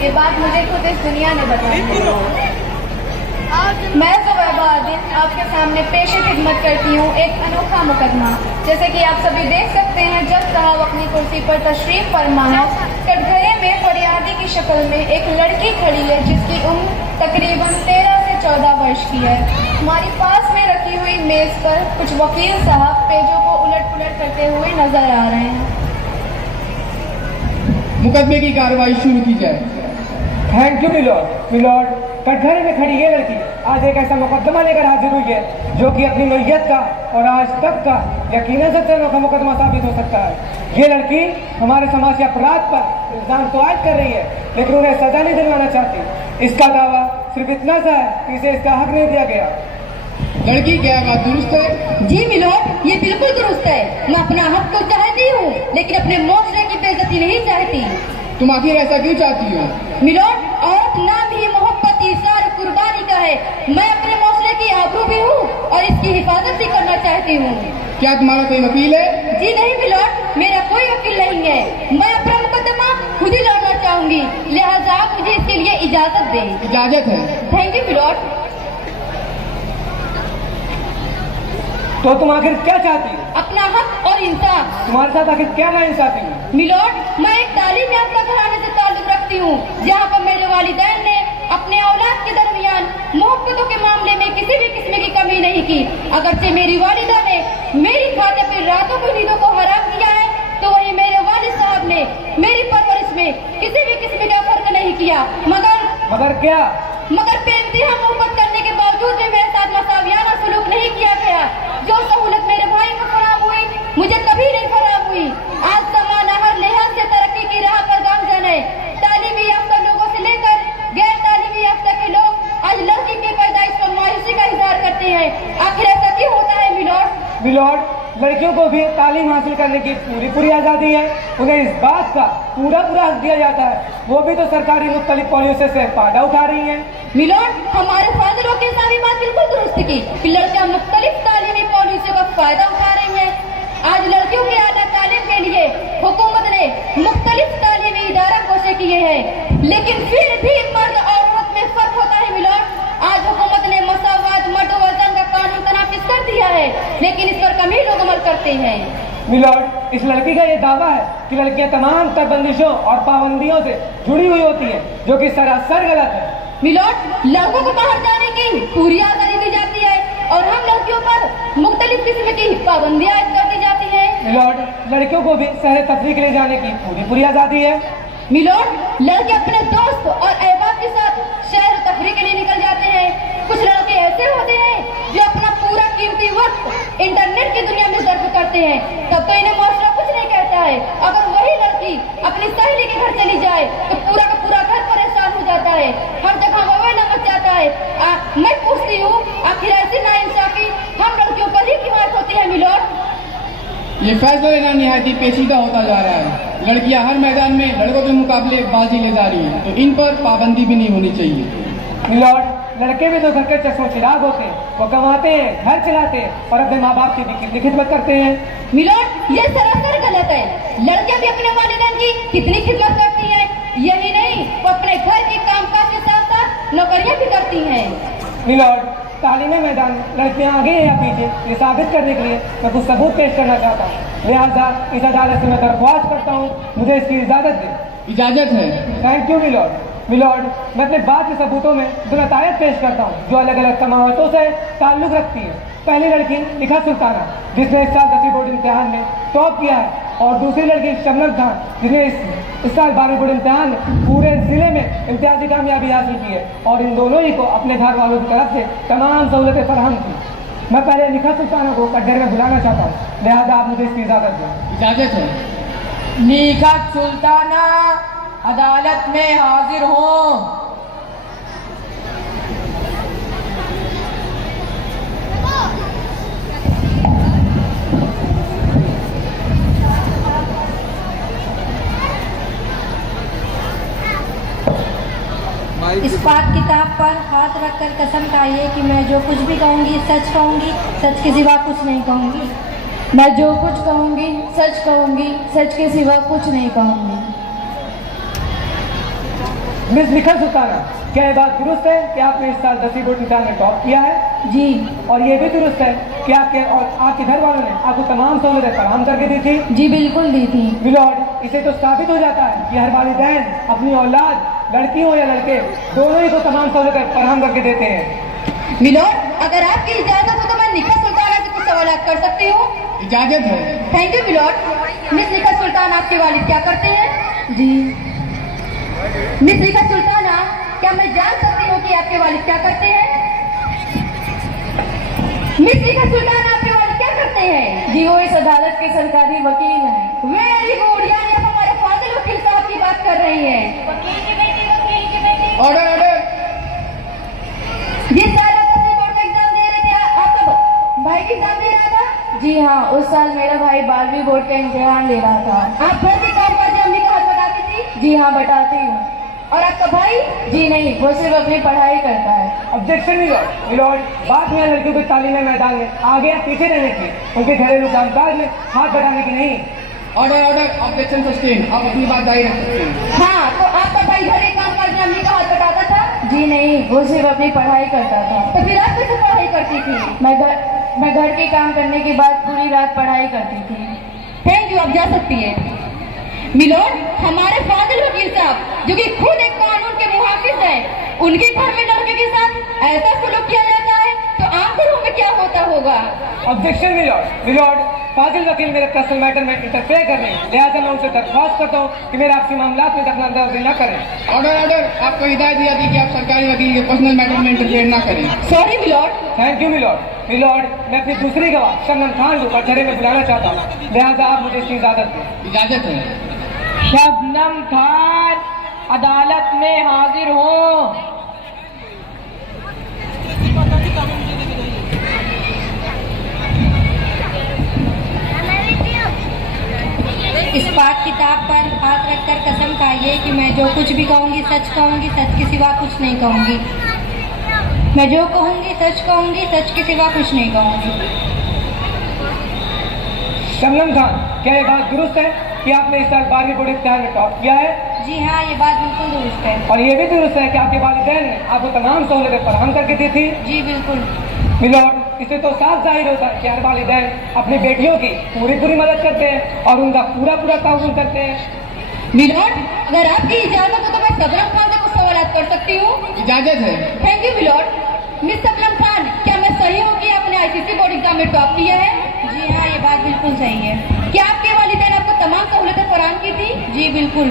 ये बात मुझे खुद इस दुनिया ने बताई है। मैं ज़ुबैदा आदिल आपके सामने पेश खिदमत करती हूँ एक अनोखा मुकदमा। जैसे कि आप सभी देख सकते हैं, जज साहब अपनी कुर्सी पर तशरीफ फरमा है। कटघरे में फरियादी की शक्ल में एक लड़की खड़ी है जिसकी उम्र तकरीबन 13 से 14 वर्ष की है। हमारी पास में रखी हुई मेज पर कुछ वकील साहब पेजों को उलट पुलट करते हुए नजर आ रहे हैं। मुकदमे की कार्रवाई शुरू की जाए। Thank you milord. कटघरे में खड़ी ये लड़की आज एक ऐसा मुकदमा लेकर हाजिर हुई है जो कि अपनी नौयत का और आज तक का यकीनन सबसे अनोखा मुकदमा साबित हो सकता है। ये लड़की हमारे समाज के अपराध पर इल्जाम तो आयद कर रही है, लेकिन उन्हें सजा नहीं दिलवाना चाहती। इसका दावा सिर्फ इतना सा है कि इसे इसका हक नहीं दिया गया। लड़की क्या बात दुरुस्त है? जी मिलॉर्ड, ये बिल्कुल दुरुस्त है। मैं अपना हक तो चाहती हूँ, लेकिन अपने मुआशरे की बेइज्जती नहीं चाहती। तुम आखिर ऐसा क्यों चाहती हो? मिलॉर्ड, औरत नाम ही मोहब्बत, ईसार, कुर्बानी का है। मैं अपने मुआशरे की आबरू भी हूँ और इसकी हिफाजत भी करना चाहती हूँ। क्या तुम्हारा कोई वकील है? जी नहीं मिलॉर्ड, मेरा कोई वकील नहीं है। मैं अपना मुकदमा खुद ही लड़ना चाहूंगी, लिहाजा आप मुझे इसके लिए इजाजत दें। इजाजत है। Thank you milord. तो तुम आखिर क्या चाहती हो? अपना हक और इंसाफ। तुम्हारे साथ आखिर क्या नाइंसाफी है? मिलॉर्ड, मैं एक तालीम याफ्ता घराने से ताल्लुक रखती हूँ, जहाँ पर मेरे वालिदैन ने अपने औलाद के दरमियान मोहब्बतों के मामले में किसी भी किस्म की कमी नहीं की। अगरचे मेरी वालिदा ने मेरी खाते पर रातों की नींदों को हराम किया है, तो वही मेरे वालिद साहब ने मेरी परवरिश में किसी भी किस्म का फर्क नहीं किया। मगर क्या? मगर बेइंतहा मोहब्बत करने के बावजूद भी मेरे साथ मसावियाना सलूक नहीं किया गया। जो सहूलत मेरे भाई को फराहम हुई, मुझे कभी नहीं फराहम हुई। आज जमाना हर लिहाज से तरक्की की राह पर गामजन है। तालीमी याफ्ता लोगों से लेकर गैर तालीमी याफ्ता के लोग आज लड़की की पैदाइश पर मायूसी का इजहार करते हैं। आखिर ऐसा क्यों होता है मिलॉर्ड, लड़कियों को भी तालीम हासिल करने की पूरी आज़ादी है। उन्हें इस बात का पूरा हक दिया जाता है। वो भी तो सरकारी मुख्तलिफ पॉलिसियों से फायदा उठा रही हैं। मिलॉर्ड, हमारे फादरों के साथ बात बिल्कुल दुरुस्त की कि लड़कियां मुख्तलिफ तालीमी पॉलिसियों का फायदा उठा रही हैं। आज लड़कियों की आला तालीम के लिए हुकूमत ने मुख्तलिफ तालीमी इदारा कोशिश किए हैं, लेकिन फिर भी मर्द और औरत में फर्क होता है। मिलॉर्ड, आज हुकूमत ने मसावात मर्द व जन का कानून तनाफिज कर दिया है, लेकिन इस पर कम ही लोग अमल करते हैं। मिलॉर्ड, इस लड़की का ये दावा है कि लड़कियां तमाम तर बंदिशों और पाबंदियों से जुड़ी हुई होती हैं, जो कि सरासर गलत है। मिलॉर्ड, लड़कों को बाहर जाने की पूरी आजादी दी जाती है और हम लड़कियों पर मुख्तलिफ किस्म की पाबंदियां आयद कर दी जाती है। मिलॉर्ड, लड़कियों को भी सैर तफरीह के लिए जाने की पूरी आजादी है। मिलॉर्ड, लड़के अपने दोस्त और अहबाब के साथ सैर तफरीह के लिए निकल जाते हैं। कुछ लड़के ऐसे होते हैं जो अपना पूरा कीमती वक्त इंटरनेट की दुनिया में सर्फ करते हैं, तब तो इन्हें मुआशरा कुछ नहीं कहता है। अगर वही लड़की अपनी सहेली के घर चली जाए तो पूरा का पूरा घर परेशान हो जाता है, हर जगह वही मच जाता है। मैं पूछती हूँ, आखिर ऐसी नाइंसाफी हम लड़कियों पर ही क्यों आयद होती है? मिलॉर्ड, ये फैसला लेना निहायत ही पेचीदा होता जा रहा है। लड़कियां हर मैदान में लड़कों के मुकाबले बाजी ले जा रही हैं, तो इन पर पाबंदी भी नहीं होनी चाहिए। मिलॉर्ड, लड़के भी तो घर के चश्मो चिराग होते हैं। वो कमाते हैं, घर चलाते हैं और अपने माँ बाप की खिदमत करते हैं। मिलॉर्ड, ये सरासर गलत है। लड़कियां भी अपने वालिदैन की कितनी खिदमत करती हैं, यही नहीं वो अपने घर के कामकाज के साथ साथ नौकरियां भी करती हैं। मिलॉर्ड, तालीमी मैदान लड़कियां आगे हैं या पीछे, ये साबित करने के लिए मैं कुछ सबूत पेश करना चाहता हूँ। लिहाजा इस अदालत से मैं दरख्वास्त करता हूँ, मुझे इसकी इजाजत दें। इजाजत है। थैंक यू मिलॉर्ड, मैं अपने बात के सबूतों में दो नतायत पेश करता हूँ जो अलग अलग समावतों से ताल्लुक रखती है। पहली लड़की निखा सुल्ताना, जिसने इस साल 10वीं बोर्ड इम्तिहान में टॉप किया है, और दूसरी लड़की शबनम खान, जिसने इस साल 12वीं बोर्ड इम्तिहान में पूरे जिले में इम्तियाजी कामयाबी हासिल की है, और इन दोनों ही को अपने घर वालों की तरफ से तमाम सहूलतें फराहम की। मैं पहले निखा सुल्ताना को कटघरे में बुलाना चाहता हूँ, लिहाजा आप मुझे इसकी इजाजत दें। इजाजत है। निखा सुल्ताना अदालत में हाजिर हो। इस्पात किताब पर हाथ रखकर कसम खाइए कि मैं जो कुछ भी कहूँगी सच कहूँगी, सच के सिवा कुछ नहीं कहूँगी। मैं जो कुछ कहूँगी सच कहूँगी, सच के सिवा कुछ नहीं कहूँगी। मिस निखत सुल्ताना, क्या ये बात दुरुस्त है कि आपने इस साल 10वीं बोर्ड इम्तिहान में टॉप किया है? जी। और ये भी दुरुस्त है कि आपके घर वालों ने आपको तमाम सहूलतें फराहम करके दी थी? जी बिल्कुल दी थी। मिलॉर्ड, इसे तो साबित हो जाता है कि हर वालिदैन अपनी औलाद, लड़की हो या लड़के, दोनों ही को तमाम सहूलतें फराहम करके देते हैं। मिलोड, अगर आपकी इजाजत हो तो मैं निखत सुल्ताना से कुछ सवाल कर सकती हूँ? इजाजत है। Thank you milord. Miss Nikhat Sultana, आपके वालिद क्या करते हैं? जी। मिस निखत सुल्ताना, क्या मैं जान सकती हूँ कि आपके वालिद क्या करते हैं? मिस निखत सुल्ताना, आपके वालिद क्या करते हैं? जी वो इस अदालत के सरकारी वकील हैं। वेरी गुड, यानी आप हमारे फाजिल वकील साहब की बात कर रही हैं। Order order. जिस साल आप 10वीं बोर्ड का एग्जाम दे रहे थे, आपका भाई भी एग्जाम दे रहा था? जी हाँ, उस साल मेरा भाई 12वीं बोर्ड का इम्तिहान दे रहा था। आप घर के काम काज अम्मी का हाथ बटाती थी? जी हाँ, बटाती हूँ। और आपका भाई? जी नहीं, वो सिर्फ अपनी पढ़ाई करता है। ऑब्जेक्शन मिलॉर्ड, बात में लड़कियों की तालीमी मैदान में आगे या पीछे रहने की, उनके घरेलू कामकाज में हाथ बढ़ाने की नहीं। Order order, objection sustain. आप अपनी बात जारी रख सकते हैं। हाँ, तो आपका भाई घर के काम काज में अम्मी का हाथ बटाता था? जी नहीं, वो सिर्फ अपनी पढ़ाई करता था। तो फिर आप कैसे पढ़ाई करती थी? मैं घर के काम करने के बाद पूरी रात पढ़ाई करती थी। थैंक यू, आप जा सकती है। मिलोड, हमारे फाजिल वकील साहब, जो कि खुद एक कानून के मुहाफिज हैं, उनके घर में लड़के के साथ ऐसा सलूक किया जाता है तो आम घरों में क्या होता होगा? ऑब्जेक्शन मिलॉर्ड, फाजिल वकील मेरे पर्सनल मैटर में इंटरफेयर कर रहे हैं, लिहाजा मैं उनसे दरख्वास्त करता हूँ कि मेरे आपसी मामला में दखलंदाजी न करें। ऑर्डर ऑर्डर, आपको हिदायत दिया थी कि आप सरकारी वकील के पर्सनल मैटर में इंटरफेयर ना करें। Sorry milord. Thank you milord, मैं अपनी दूसरी गवाह शबनम खान को कचहरे में बुलाना चाहता हूँ, लिहाजा आप मुझे इसकी इजाजत दें। इजाजत है। शबनम खान, अदालत में हाजिर हो। इस पाठ किताब पर हाथ रखकर कसम खाइए कि मैं जो कुछ भी कहूँगी सच कहूँगी, सच के सिवा कुछ नहीं कहूँगी। मैं जो कहूँगी सच कहूँगी, सच के सिवा कुछ नहीं कहूँगी। शबनम खान, क्या ये बात दुरुस्त है कि आपने इस साल 12वीं बोर्ड इम्तिहान में टॉप किया है? जी हाँ, ये बात बिल्कुल दुरुस्त है। और ये भी दुरुस्त है कि आपके वालिदैन ने आपको तमाम सहूलतें फराहम करके दी थी? जी बिल्कुल। मिलॉर्ड, इससे तो साफ जाहिर होता है कि हर वालिदैन अपनी बेटियों की पूरी मदद करते हैं और उनका पूरा ताउन करते हैं। मिलोड, अगर आपकी इजाजत हो तो मैं शबनम खान से कुछ सवाल कर सकती हूँ? इजाजत है। Thank you milord. Miss Shabnam Khan, क्या मैं सही हूँ कि आपने ICC बोर्ड एग्जाम में टॉप किया है? जी हाँ, ये बात बिल्कुल सही है। क्या आपके वालिदैन आपको तमाम सहूलतें फराहम की थी? जी बिल्कुल।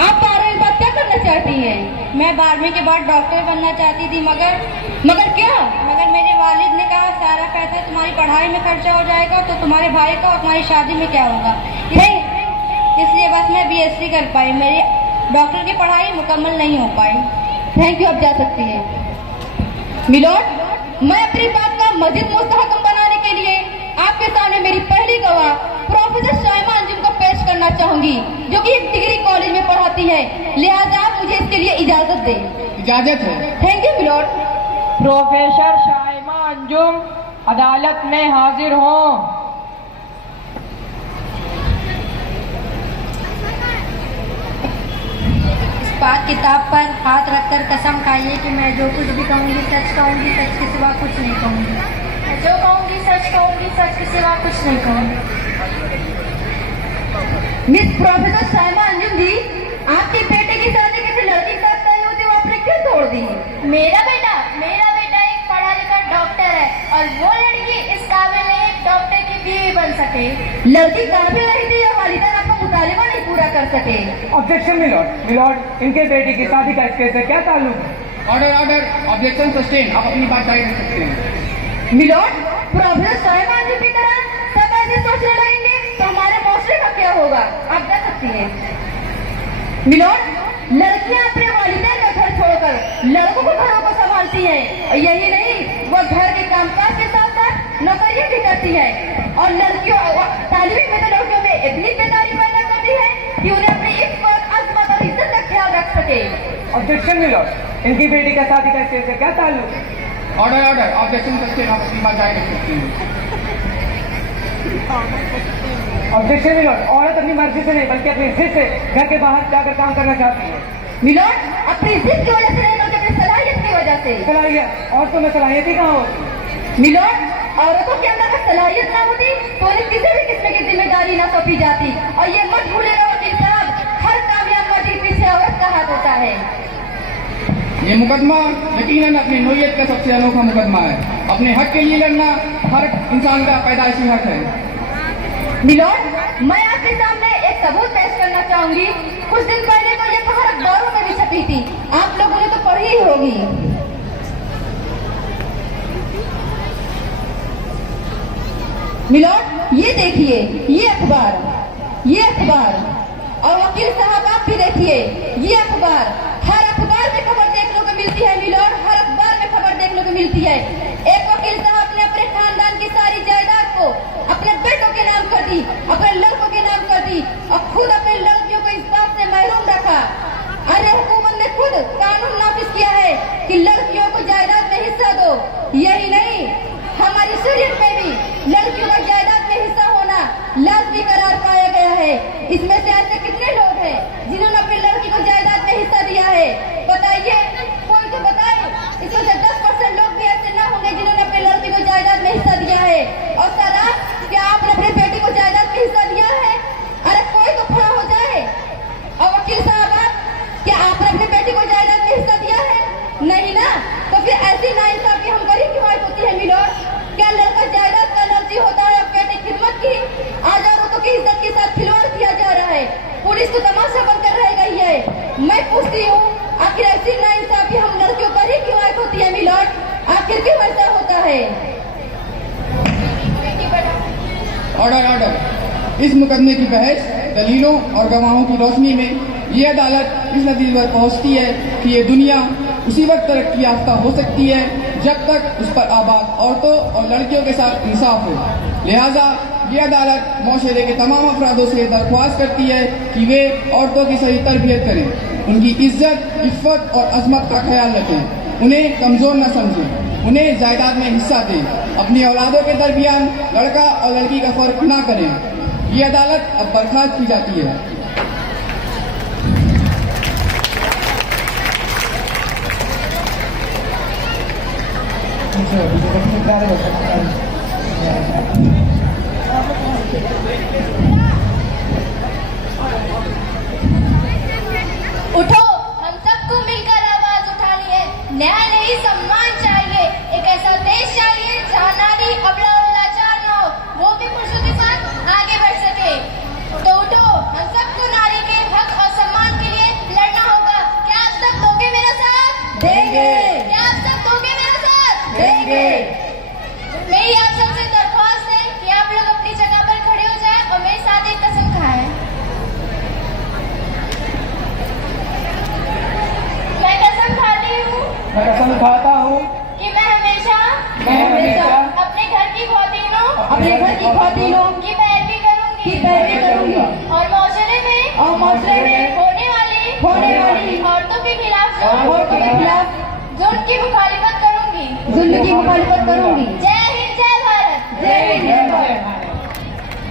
आप 12वीं बाद क्या करना चाहती हैं? मैं 12वीं के बाद डॉक्टर बनना चाहती थी, मगर क्या? मगर मेरे वालिद ने कहा सारा पैसा तुम्हारी पढ़ाई में खर्चा हो जाएगा तो तुम्हारे भाई का और तुम्हारी शादी में क्या होगा, इसलिए बस मैं BSc कर पाई, मेरी डॉक्टर की पढ़ाई मुकम्मल नहीं हो पाई। थैंक यू, आप जा सकती हैं। मिलोड, मैं अपनी बात का मजीद मुस्तहकम बनाने के लिए आपके सामने मेरी पहली गवाह प्रोफेसर शाइमा अंजुम को पेश करना चाहूंगी, जो कि एक डिग्री कॉलेज में पढ़ाती है, लिहाजा आप मुझे इसके लिए इजाजत दें। इजाजत है। Thank you milord. Professor Shaima Anjum, अदालत में हाजिर हो। इस पाठ किताब पर हाथ रखकर कसम खाइए कि मैं जो कुछ भी कहूँगी सच कहूँगी, सच के सिवा कुछ नहीं कहूँगी। मैं जो कहूँगी सच कहूँगी, सच के सिवा कुछ नहीं कहूँगी। मिस प्रोफेसर शाइमा अंजुम जी, आपके बेटे की शादी किसी लड़की के साथ तय होती, वो आपने क्यों तोड़ दी? मेरा बेटा एक पढ़ा लिखा डॉक्टर है और वो लड़की इस काबिल नहीं एक डॉक्टर की बीवी बन सके। लड़की काबिल नहीं थी या वालिदैन आपका मुतालिबा नहीं पूरा कर सके? ऑब्जेक्शन मिलॉर्ड, इनके बेटी की शादी का इस केस से क्या ताल्लुक है? Order, objection sustain. आप अपनी बात जारी रख सकते हैं। मिलोड, प्रोफेसर शाइमा अंजुम की तरह सब ऐसे सोचने लगेंगे तो हमारे मुआशरे का क्या होगा? आप जा सकती हैं। मिलोड, लड़कियां अपने वालिदैन का घर छोड़कर लड़कों को घरों को संभालती हैं, और यही नहीं, वो घर के कामकाज के साथ साथ नौकरियां भी करती है, और लड़कियों तालीमी लड़कियों में इतनी बेदारी पैदा करती है कि उन्हें अपनी इज्जत, अजमत और इज्जत का ख्याल रख सके। ऑब्जेक्शन मिलॉर्ड, इनकी बेटी का शादी का इस केस से क्या ताल्लुक है? Order, objection sustain. आप अपनी बात जारी रख सकते हैं। ऑब्जेक्शन मिलॉर्ड, औरत अपनी मर्जी से नहीं बल्कि अपनी जिद से घर के बाहर जाकर काम करना चाहती है। मिलोड, अपनी जिद की वजह से नहीं बल्कि अपनी सलाहियत की वजह से। सलाहियत? और तो मैं सलाहियत ही कहाँ होती? मिलोड, औरतों के अंदर अगर सलाहियत ना होती तो उन्हें किसी भी किस्म की जिम्मेदारी ना सौंपी जाती। और ये मत भूलिएगा वकील साहब, हर कामयाब मर्द के पीछे औरत का हाथ होता है। ये मुकदमा यकीनन अपनी नौइयत का सबसे अनोखा मुकदमा है। अपने हक के लिए लड़ना हर इंसान का पैदाइशी हक है। मिलोड, मैं आपके सामने एक सबूत पेश करना चाहूंगी। कुछ दिन पहले तो ये खबर अखबारों में भी छपी थी, आप लोगों ने तो पढ़ी ही होगी। मिलोड, ये देखिए, ये अखबार और वकील साहब आप भी देखिए, ये अखबार। हर अखबार में खबर देखने को मिलती है मिलोड, हर अखबार में खबर देखने को मिलती है। एक वकील साहब ने अपने खानदान की सारी जायदाद को अपने बेटों के नाम कर दी, अपने लड़कों के नाम कर दी और खुद अपने लड़कियों को इस बात से महरूम रखा। अरे हुकूमत ने खुद कानून नाफिज किया है कि लड़कियों को जायदाद में हिस्सा दो। यही नहीं, हमारी शरीयत में भी लड़कियों का जायदाद में हिस्सा होना लाजमी करार पाया गया है। इसमें से ऐसे कितने लोग हैं जिन्होंने अपनी लड़की को जायदाद में हिस्सा दिया है? बताइए, कोई तो बताए। इसमें से 10% लोग भी ऐसे ना होंगे जिन्होंने अपनी लड़की को जायदाद में हिस्सा दिया है। और सारा, क्या आपने अपनी बेटी को जायदाद में हिस्सा दिया है? अरे कोई तो खड़ा हो जाए। और वकील साहब, क्या आपने अपनी बेटी को जायदाद में हिस्सा दिया है? नहीं ना, तो फिर ऐसी नाइंसाफी हम गरीब की बात होती है मिलोड। क्या लड़का जायदाद का लालची होता है? बेटे खिदमत की आज औरतों की इज्जत के साथ खिलवाड़ किया जा रहा है। पुलिस तो तमाशा बनकर रह गई है। मैं पूछती हूँ, आखिर ऐसी नाइंसाफी हम लड़कियों पर ही क्यों आयत होती है मिलोड? आखिर क्यों ऐसा होता है? ऑर्डर। इस मुकदमे की बहस, दलीलों और गवाहों की रोशनी में ये अदालत इस नतीजे पर पहुंचती है कि ये दुनिया उसी वक्त तरक्की याफ्ता हो सकती है जब तक उस पर आबाद औरतों और लड़कियों के साथ इंसाफ हो। लिहाजा ये अदालत मुआशरे के तमाम अफरादों से दरख्वास्त करती है कि वे औरतों की सही तरबियत करें, उनकी इज्जत, इफ़्फ़त और अजमत का ख्याल रखें, उन्हें कमज़ोर न समझें, उन्हें जायदाद में हिस्सा दें, अपनी औलादों के दरमियान लड़का और लड़की का फ़र्क ना करें। ये अदालत अब बर्खास्त की जाती है। उठो, हम सबको मिलकर आवाज उठानी है। न्याय नहीं, सम्मान चाहिए। एक ऐसा देश चाहिए जहाँ नारी अबला और लाचार न हो, वो भी पुरुषों के साथ आगे बढ़ सके। तो उठो, हम सबको नारी के हक और सम्मान के लिए लड़ना होगा। क्या आप सब दोगे मेरा साथ? देंगे। क्या आप सब दोगे मेरा साथ? देंगे। मेरी आप सबसे दरख्वास्त है कि आप लोग अपनी जगह पर खड़े हो जाएं और मेरे साथ एक कसम खाएं। मैं कसम खाती हूँ, मैं कसम खाता हूँ कि मैं हमेशा अपने घर की ख्वातीनों की पैरवी करूँगी और मुआशरे में होने वाली औरतों के खिलाफ जुल्म की मुखालिफत करूँगी। जय हिंद, जय भारत। जय हिंद, जय भारत।